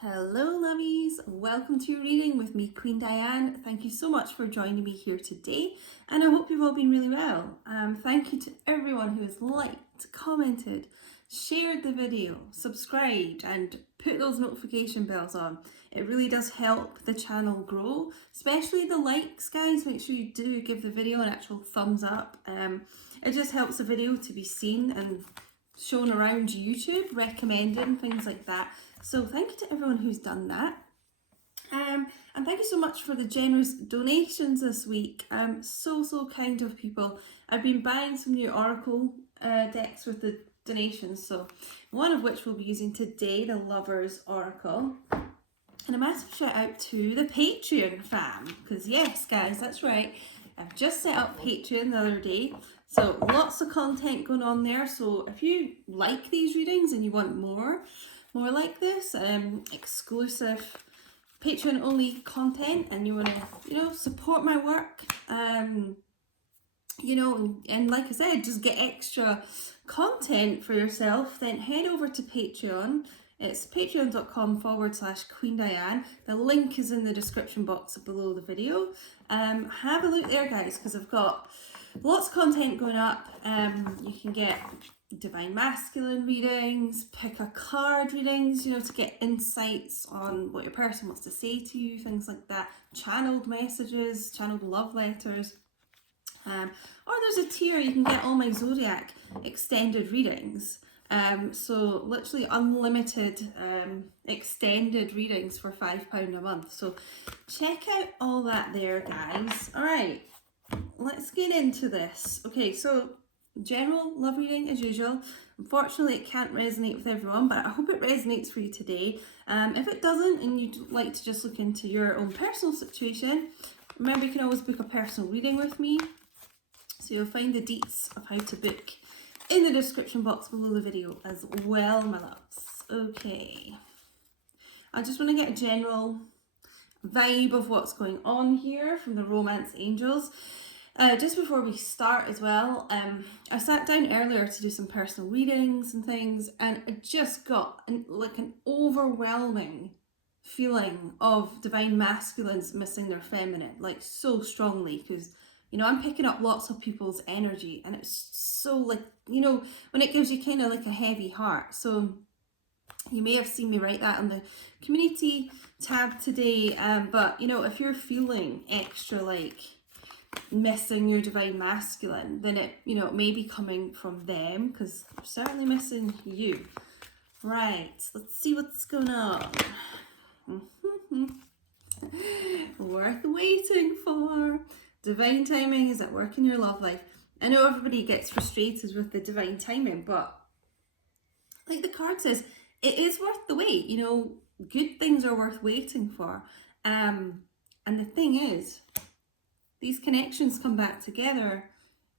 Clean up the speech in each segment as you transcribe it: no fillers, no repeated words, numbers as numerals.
Hello lovies, welcome to your reading with me, Queen Diane. Thank you so much for joining me here today, and I hope you've all been really well. Thank you to everyone who has liked, commented, shared the video, subscribed and put those notification bells on. It really does help the channel grow, especially the likes, guys. Make sure you do give the video an actual thumbs up. It just helps the video to be seen and shown around YouTube, recommended, things like that. So thank you to everyone who's done that. And thank you so much for the generous donations this week. So kind of people. I've been buying some new Oracle decks with the donations, so one of which we'll be using today, the Lovers Oracle. And a massive shout out to the Patreon fam, because yes guys, that's right, I've just set up Patreon the other day. So lots of content going on there. So if you like these readings and you want more like this, exclusive Patreon only content, and you want to, support my work, and like I said, just get extra content for yourself, then head over to Patreon. It's patreon.com/Queen Diane. The link is in the description box below the video. Have a look there, guys, because I've got lots of content going up. You can get divine masculine readings, pick a card readings, to get insights on what your person wants to say to you, things like that, channeled messages, channeled love letters. Or there's a tier you can get all my zodiac extended readings. So literally unlimited extended readings for £5 a month. So check out all that there, guys. All right, let's get into this. Okay, so general love reading as usual. Unfortunately, it can't resonate with everyone, but I hope it resonates for you today. If it doesn't and you'd like to just look into your own personal situation, remember you can always book a personal reading with me. So you'll find the deets of how to book in the description box below the video as well, my loves. Okay, I just want to get a general vibe of what's going on here from the Romance Angels. Just before we start as well, I sat down earlier to do some personal readings and things, and I just got an overwhelming feeling of divine masculines missing their feminine, like so strongly, because I'm picking up lots of people's energy, and it's so when it gives you kind of like a heavy heart. So you may have seen me write that on the community tab today, but if you're feeling extra missing your divine masculine, then it may be coming from them, because they're certainly missing you. Right, let's see what's going on. Worth waiting for. Divine timing is at work in your love life. I know everybody gets frustrated with the divine timing, but like the card says, it is worth the wait. Good things are worth waiting for. And the thing is, these connections come back together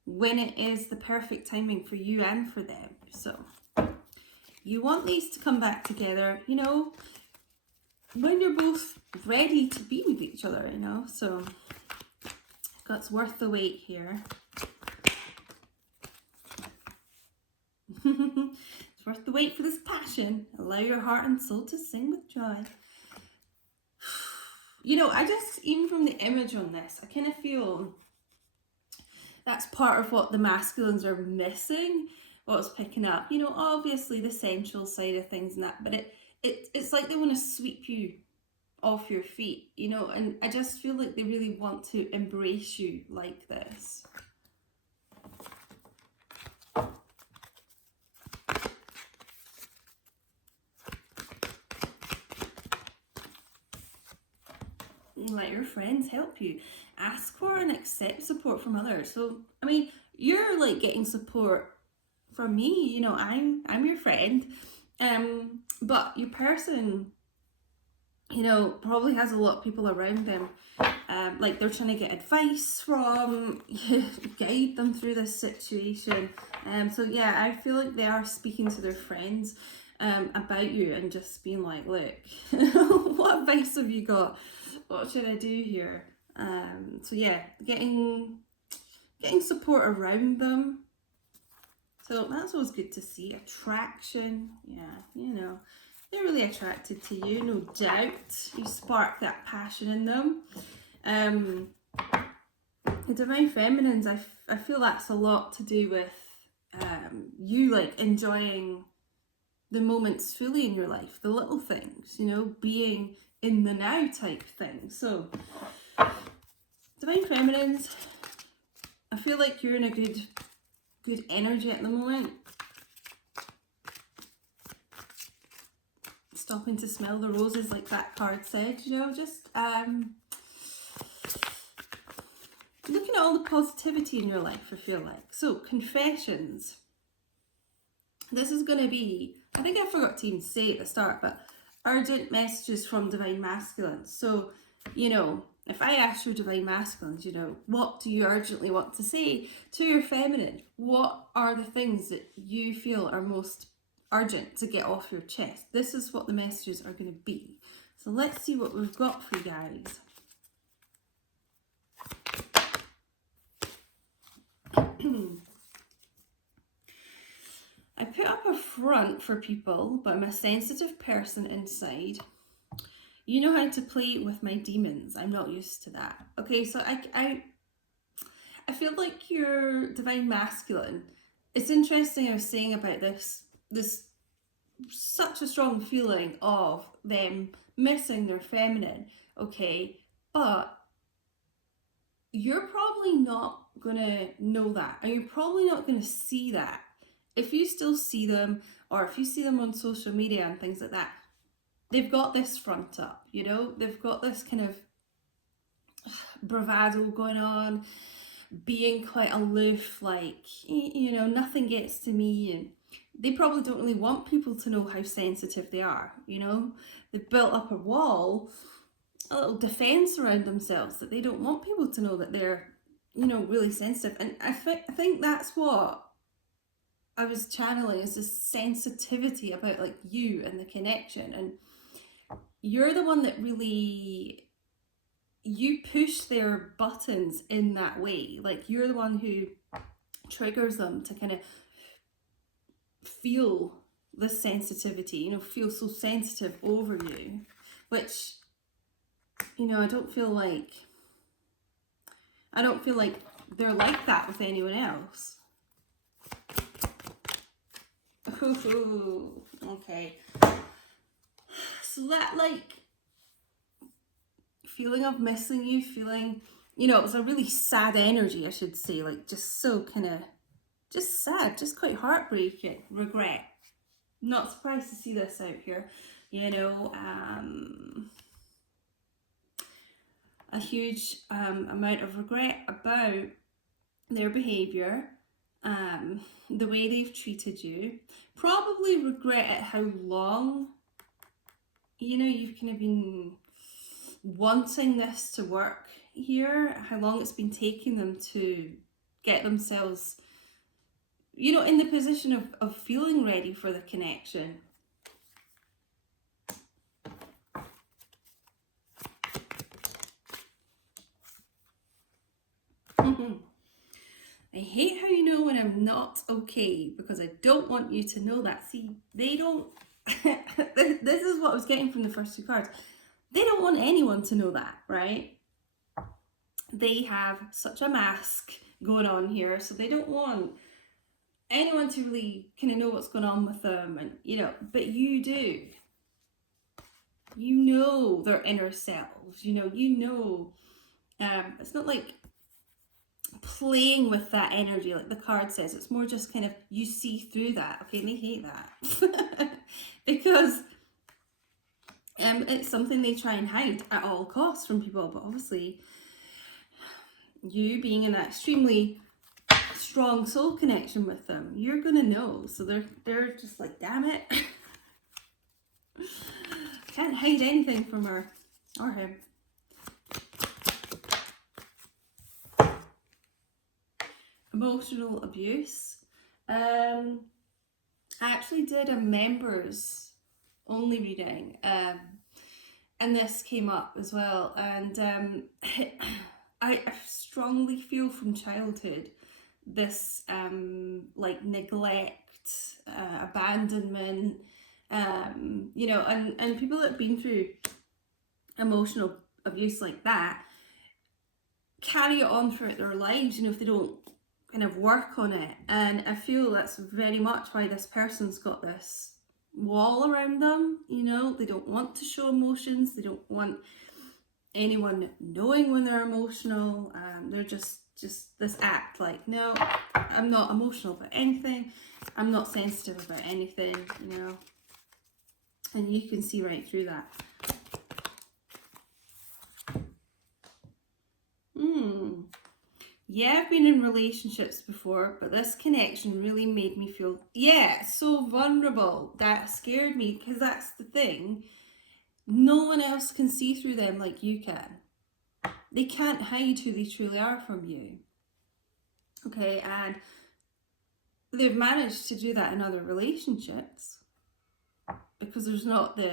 when it is the perfect timing for you and for them. So you want these to come back together, when you're both ready to be with each other, so that's worth the wait here. It's worth the wait for this passion. Allow your heart and soul to sing with joy. I just, even from the image on this, I kind of feel that's part of what the masculines are missing, what's picking up. Obviously the sensual side of things and that, but it's like they want to sweep you off your feet, and I just feel like they really want to embrace you like this. Let your friends help you. Ask for and accept support from others. So, you're getting support from me, I'm your friend. But your person, probably has a lot of people around them. They're trying to get advice from, guide them through this situation. So yeah, I feel like they are speaking to their friends about you and just being like, look, what advice have you got? What should I do here? So yeah, getting support around them. So that's always good to see. Attraction, yeah, they're really attracted to you, no doubt. You spark that passion in them. The Divine Feminines, I feel that's a lot to do with you like enjoying the moments fully in your life, the little things, you know, being in the now type thing. So, Divine Feminines, I feel like you're in a good energy at the moment. Stopping to smell the roses, like that card said, you know, just looking at all the positivity in your life, I feel like. So, confessions. This is going to be, I think I forgot to even say at the start, but urgent messages from Divine Masculines. So, you know, if I ask your Divine Masculines, you know, what do you urgently want to say to your feminine? What are the things that you feel are most urgent to get off your chest? This is what the messages are going to be. So let's see what we've got for you guys. I put up a front for people, but I'm a sensitive person inside. You know how to play with my demons. I'm not used to that. Okay, so I feel like your Divine Masculine, it's interesting I was saying about this such a strong feeling of them missing their feminine, okay, but you're probably not gonna know that, and you're probably not gonna see that. If you still see them, or if you see them on social media and things like that, they've got this front up, you know, they've got this kind of bravado going on, being quite aloof, like, you know, nothing gets to me, and they probably don't really want people to know how sensitive they are, you know. They've built up a wall, a little defense around themselves, that they don't want people to know that they're, you know, really sensitive. And I think that's what I was channeling, is this sensitivity about like you and the connection. And you're the one that really, you push their buttons in that way. Like, you're the one who triggers them to kind of feel this sensitivity, you know, feel so sensitive over you, which, you know, I don't feel like they're like that with anyone else. Ooh, okay. So that, like, feeling of missing you, feeling, you know, it was a really sad energy, I should say, like, just so kind of, just sad, just quite heartbreaking, regret. Not surprised to see this out here, you know, a huge amount of regret about their behaviour, the way they've treated you, probably regret at how long, you know, you've kind of been wanting this to work here, how long it's been taking them to get themselves, you know, in the position of feeling ready for the connection. I hate how you know when I'm not okay, because I don't want you to know that. See, they don't, this is what I was getting from the first two cards. They don't want anyone to know that, right? They have such a mask going on here, so they don't want anyone to really kind of know what's going on with them, and, you know, but you do. You know their inner selves, you know, it's not like playing with that energy like the card says. It's more just kind of, you see through that, okay, and they hate that because it's something they try and hide at all costs from people. But obviously, you being in that extremely strong soul connection with them, you're gonna know. So they're just like, damn it, can't hide anything from her or him. Emotional abuse. I actually did a members only reading, and this came up as well, and I strongly feel from childhood this like neglect, abandonment, You know, and people that have been through emotional abuse like that carry it on throughout their lives, you know, if they don't kind of work on it. And I feel that's very much why this person's got this wall around them, you know. They don't want to show emotions, they don't want anyone knowing when they're emotional. They're just this act like, no, I'm not emotional about anything, I'm not sensitive about anything, you know. And you can see right through that. Yeah, I've been in relationships before, but this connection really made me feel, yeah, so vulnerable. That scared me, because that's the thing. No one else can see through them like you can. They can't hide who they truly are from you. Okay, and they've managed to do that in other relationships because there's not the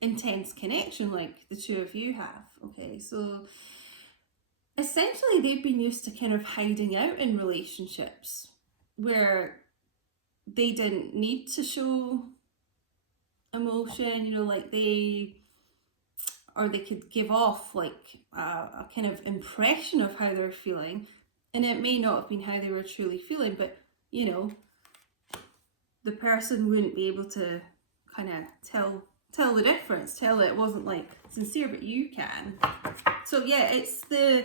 intense connection like the two of you have. Okay, so essentially they've been used to kind of hiding out in relationships where they didn't need to show emotion, you know, like they could give off like a kind of impression of how they're feeling, and it may not have been how they were truly feeling, but you know, the person wouldn't be able to kind of tell the difference, tell it wasn't like sincere, but you can. So yeah, it's the,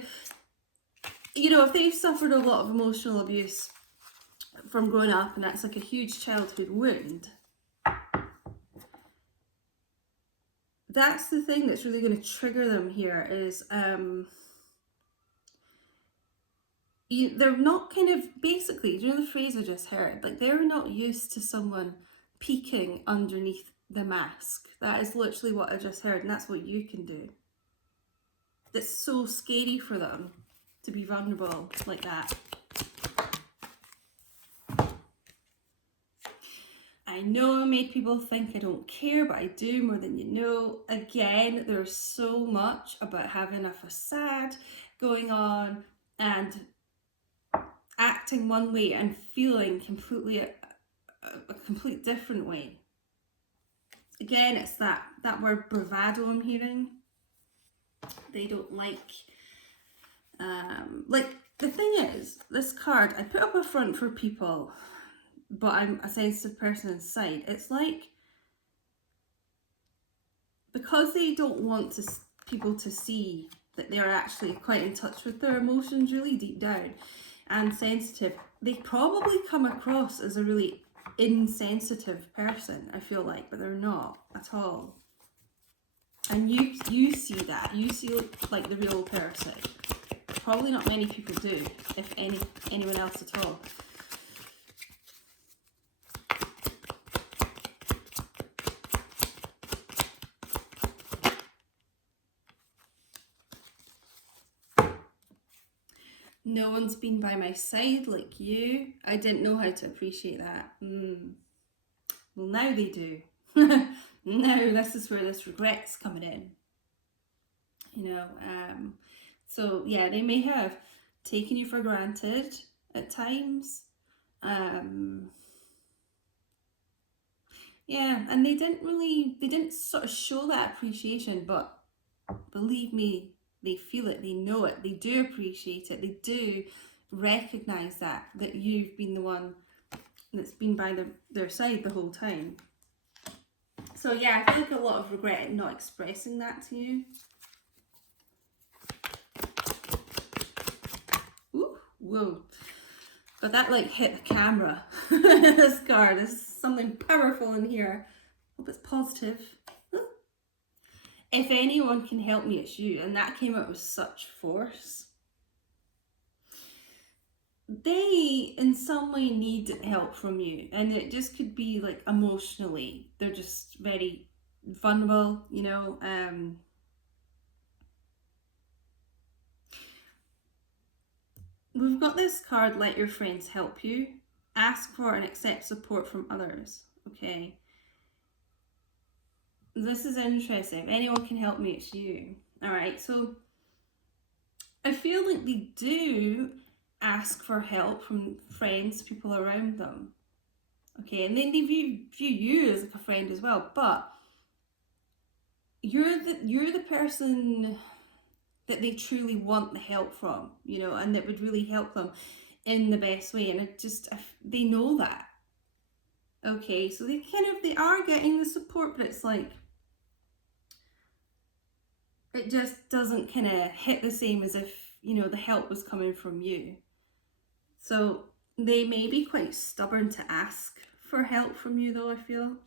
you know, if they've suffered a lot of emotional abuse from growing up and that's like a huge childhood wound, that's the thing that's really going to trigger them here is they're not kind of, basically, you know the phrase I just heard, like they're not used to someone peeking underneath the mask. That is literally what I just heard, and that's what you can do. That's so scary for them to be vulnerable like that. I know I made people think I don't care, but I do more than you know. Again, there's so much about having a facade going on and acting one way and feeling completely a complete different way. Again, it's that word bravado I'm hearing. They don't like the thing is, this card, I put up a front for people, but I'm a sensitive person inside. It's like, because they don't want people to see that they're actually quite in touch with their emotions really deep down and sensitive, they probably come across as a really insensitive person, I feel like, but they're not at all. And you see that, you see like the real person. Probably not many people do, if anyone else at all. No one's been by my side like you. I didn't know how to appreciate that. Well, now they do. Now this is where this regret's coming in. You know, so yeah, they may have taken you for granted at times. Yeah, and they didn't sort of show that appreciation, but believe me, they feel it, they know it, they do appreciate it, they do recognize that you've been the one that's been by their side the whole time. So yeah, I feel like a lot of regret at not expressing that to you. Ooh, whoa. But that like hit the camera. This card, there's something powerful in here. Hope it's positive. If anyone can help me, it's you. And that came out with such force. They, in some way, need help from you. And it just could be, like, emotionally. They're just very vulnerable, you know. We've got this card, let your friends help you. Ask for and accept support from others, okay? This is interesting. If anyone can help me, it's you. All right, so I feel like they do ask for help from friends, people around them. okay, and then they view you as like a friend as well, but you're the person that they truly want the help from, you know, and that would really help them in the best way. And they know that. Okay, so they are getting the support, but it's like, it just doesn't kind of hit the same as if, you know, the help was coming from you. So they may be quite stubborn to ask for help from you though, I feel.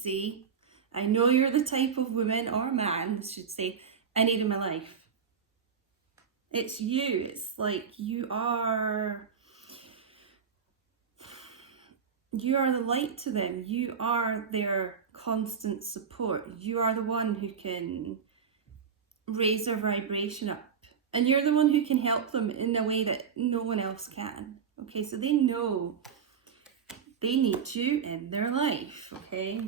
See, I know you're the type of woman or man, I should say, I need in my life. It's you. It's like you are the light to them. You are their constant support. You are the one who can raise their vibration up. And you're the one who can help them in a way that no one else can. Okay, so they know they need you in their life, okay?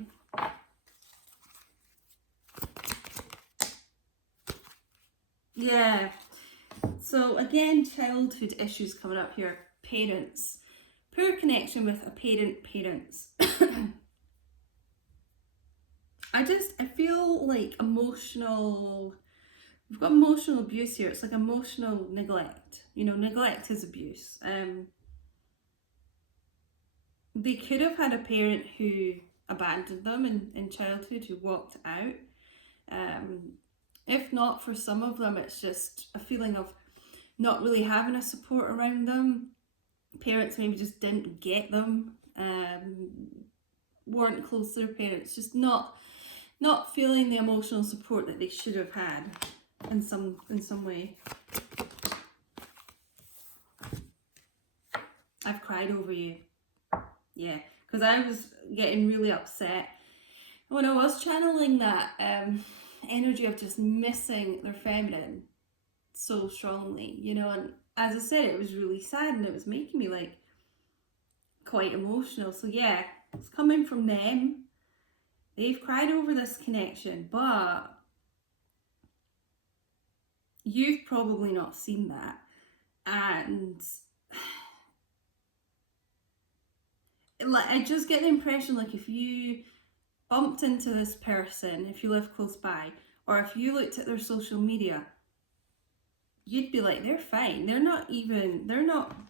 Yeah. So again, childhood issues coming up here. Parents. Poor connection with a parents. I feel like we've got emotional abuse here. It's like emotional neglect. You know, neglect is abuse. They could have had a parent who abandoned them in childhood, who walked out. If not, for some of them, it's just a feeling of not really having a support around them. Parents maybe just didn't get them, weren't close to their parents, just not feeling the emotional support that they should have had in some way. I've cried over you. Yeah, because I was getting really upset when I was channeling that energy of just missing their feminine so strongly, you know, and as I said, it was really sad and it was making me like quite emotional. So yeah, it's coming from them. They've cried over this connection, but you've probably not seen that. And I just get the impression like if you bumped into this person, if you live close by, or if you looked at their social media, you'd be like, they're fine. They're not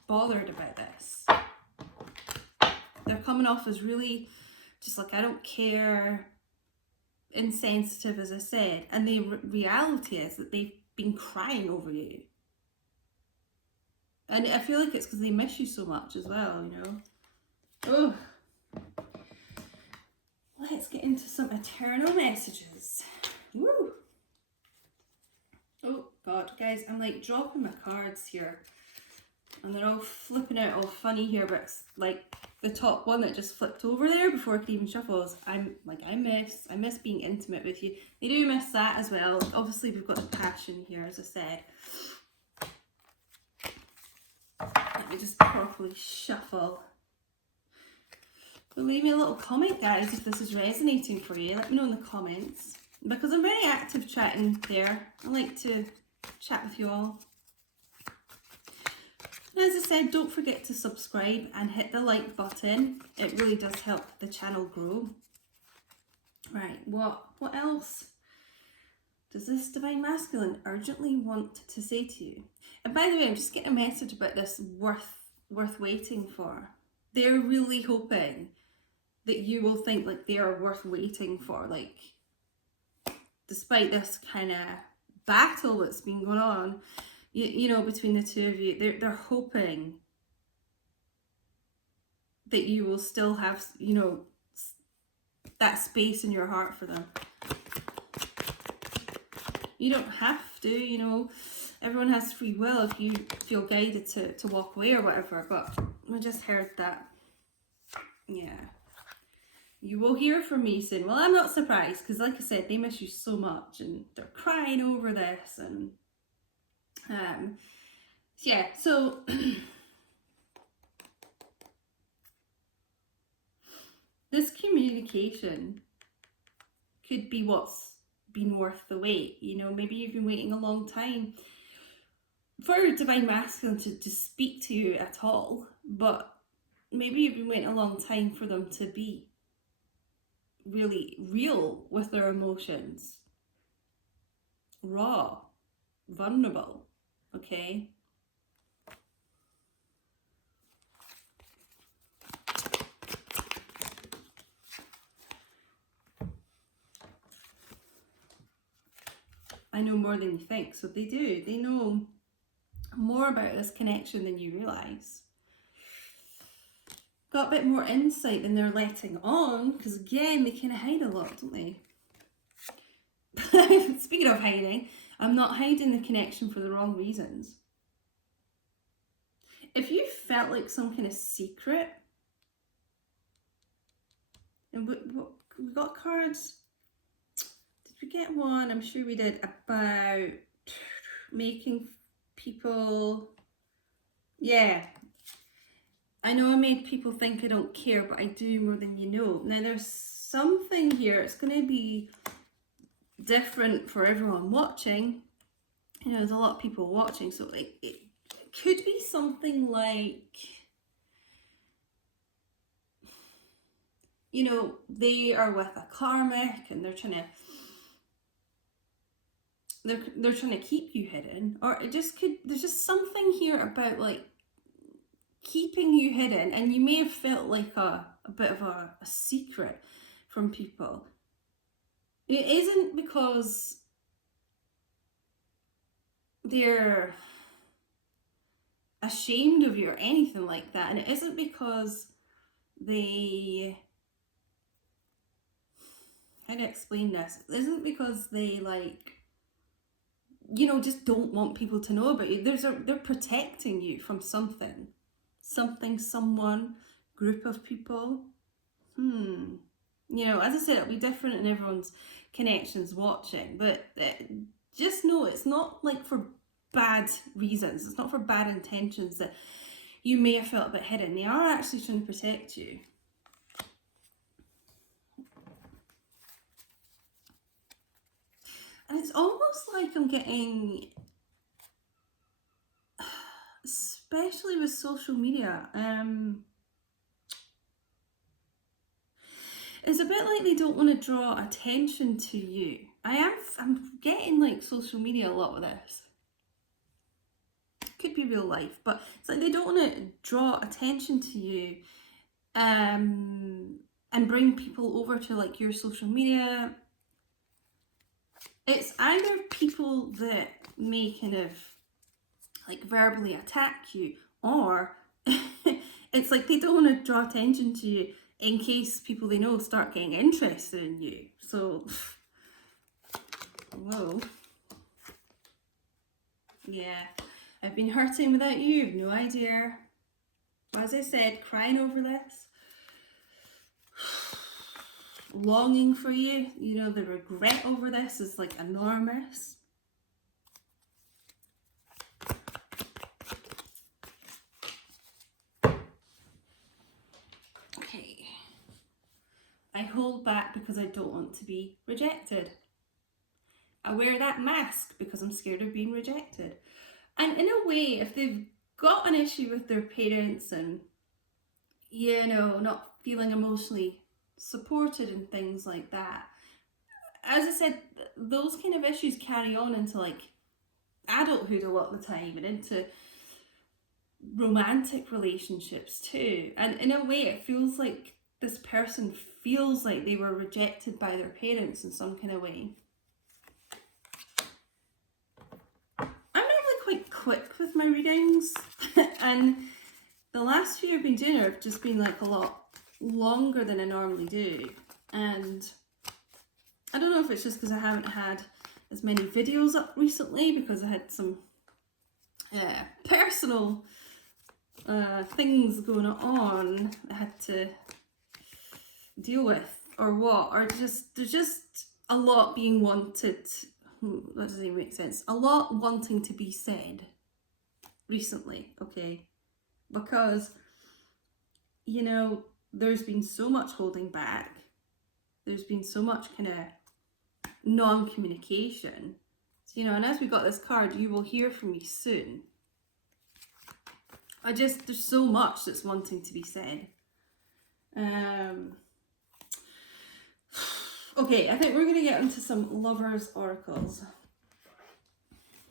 bothered about this. They're coming off as really just like, I don't care, insensitive, as I said. And the reality is that they've been crying over you. And I feel like it's because they miss you so much as well, you know. Oh, let's get into some eternal messages. Woo! Oh God, guys, I'm like dropping my cards here, and they're all flipping out all funny here, but it's like the top one that just flipped over there before I could even shuffle. I miss being intimate with you. They do miss that as well. Obviously, we've got the passion here, as I said. Let me just properly shuffle. But leave me a little comment, guys, if this is resonating for you. Let me know in the comments. Because I'm very active chatting there. I like to chat with you all. And as I said, don't forget to subscribe and hit the like button. It really does help the channel grow. Right, what else does this Divine Masculine urgently want to say to you? And by the way, I'm just getting a message about this worth waiting for. They're really hoping that you will think like they are worth waiting for, like despite this kind of battle that's been going on, you know, between the two of you, they're hoping that you will still have, you know, that space in your heart for them. You don't have to, you know, everyone has free will if you feel guided to walk away or whatever, but I just heard that, yeah. You will hear from me soon. Well, I'm not surprised because, like I said, they miss you so much and they're crying over this. And yeah, so this communication could be what's been worth the wait. You know, maybe you've been waiting a long time for divine masculine to speak to you at all, but maybe you've been waiting a long time for them to be really real with their emotions, raw, vulnerable, okay? I know more than you think, so they do. They know more about this connection than you realise. Got a bit more insight than they're letting on, because again, they kind of hide a lot, don't they? Speaking of hiding, I'm not hiding the connection for the wrong reasons. If you felt like some kind of secret, and we got cards, did we get one? I'm sure we did, about making people, yeah. I know I made people think I don't care, but I do more than you know. Now there's something here, it's going to be different for everyone watching. You know, there's a lot of people watching, so it could be something like, you know, they are with a karmic and they're trying to keep you hidden, or it just could, there's just something here about like keeping you hidden, and you may have felt like a bit of a secret from people. It isn't because they're ashamed of you or anything like that, and it isn't because they, how to explain this, it isn't because they, like, you know, just don't want people to know about you. They're protecting you from something, someone, group of people. You know, as I said, it'll be different in everyone's connections watching, but just know it's not like for bad reasons. It's not for bad intentions that you may have felt a bit hidden. They are actually trying to protect you. And it's almost like I'm getting, especially with social media, it's a bit like they don't want to draw attention to you. I'm getting like social media a lot with this. Could be real life, but it's like they don't want to draw attention to you and bring people over to like your social media. It's either people that may kind of like verbally attack you, or it's like they don't want to draw attention to you in case people they know start getting interested in you. So, whoa. Yeah, I've been hurting without you, you've no idea. As I said, crying over this. Longing for you, you know, the regret over this is like enormous. Okay. I hold back because I don't want to be rejected. I wear that mask because I'm scared of being rejected. And in a way, if they've got an issue with their parents and, you know, not feeling emotionally supported and things like that, as I said, those kind of issues carry on into like adulthood a lot of the time, and into romantic relationships too. And in a way, it feels like this person feels like they were rejected by their parents in some kind of way. I'm normally quite quick with my readings, and the last few I've been doing have just been like a lot longer than I normally do. And I don't know if it's just because I haven't had as many videos up recently, because I had some personal things going on I had to deal with, or what, or just there's just a lot being wanted. That doesn't even make sense. A lot wanting to be said recently, okay? Because, you know, there's been so much holding back. There's been so much kind of non-communication. So, you know, and as we got this card, you will hear from me soon. There's so much that's wanting to be said. Okay, I think we're going to get into some lovers oracles,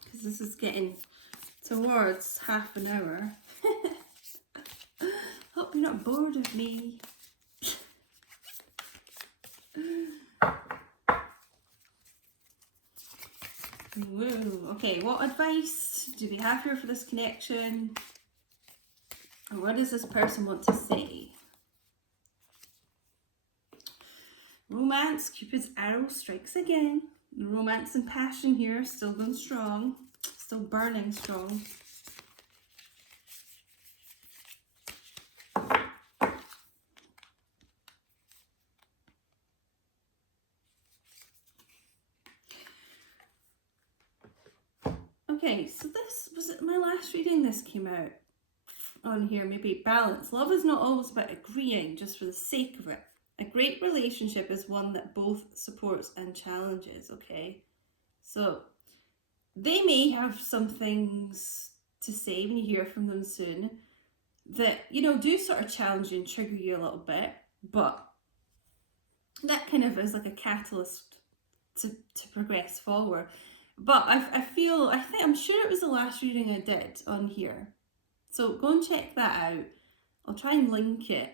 because this is getting towards half an hour. Hope you're not bored of me. Whoa. Okay, what advice do we have here for this connection? And what does this person want to say? Romance, Cupid's arrow strikes again. The romance and passion here still going strong, still burning strong. Okay, so this was it. My last reading, this came out on here. Maybe balance. Love is not always about agreeing just for the sake of it. A great relationship is one that both supports and challenges. Okay, so they may have some things to say when you hear from them soon that, you know, do sort of challenge you and trigger you a little bit, but that kind of is like a catalyst to progress forward. But I'm sure it was the last reading I did on here. So go and check that out. I'll try and link it.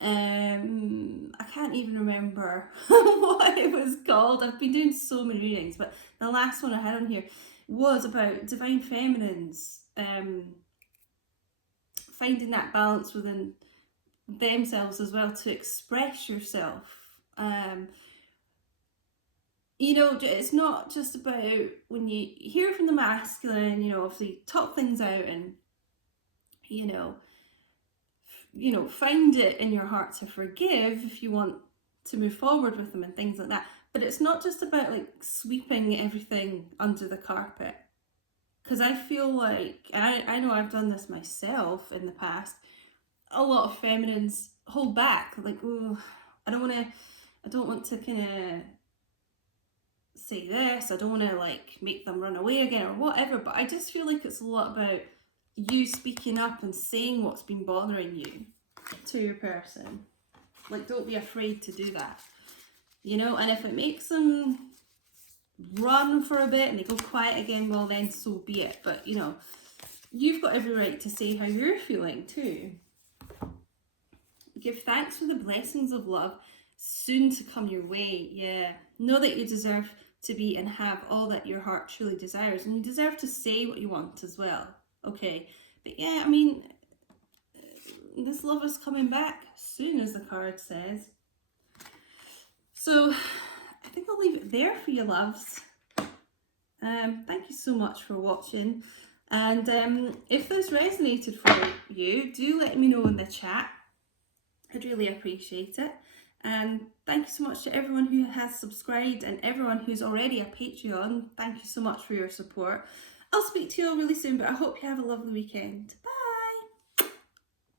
I can't even remember what it was called. I've been doing so many readings, but the last one I had on here was about divine feminines, finding that balance within themselves as well to express yourself. You know, it's not just about when you hear from the masculine, you know, if they talk things out and, you know, find it in your heart to forgive if you want to move forward with them and things like that. But it's not just about like sweeping everything under the carpet. Because I feel like, and I know I've done this myself in the past, a lot of feminines hold back. Like, oh, I don't want to kind of say this, I don't want to like make them run away again or whatever, but I just feel like it's a lot about you speaking up and saying what's been bothering you to your person. Like, don't be afraid to do that, you know. And if it makes them run for a bit and they go quiet again, well then so be it. But you know, you've got every right to say how you're feeling too. Give thanks for the blessings of love soon to come your way. Yeah, know that you deserve to be and have all that your heart truly desires, and you deserve to say what you want as well. Okay, but yeah, I mean, this love is coming back soon, as the card says. So I think I'll leave it there for you, loves. Thank you so much for watching, and if this resonated for you, do let me know in the chat. I'd really appreciate it. And thank you so much to everyone who has subscribed and everyone who's already a Patreon. Thank you so much for your support. I'll speak to you all really soon, but I hope you have a lovely weekend. Bye.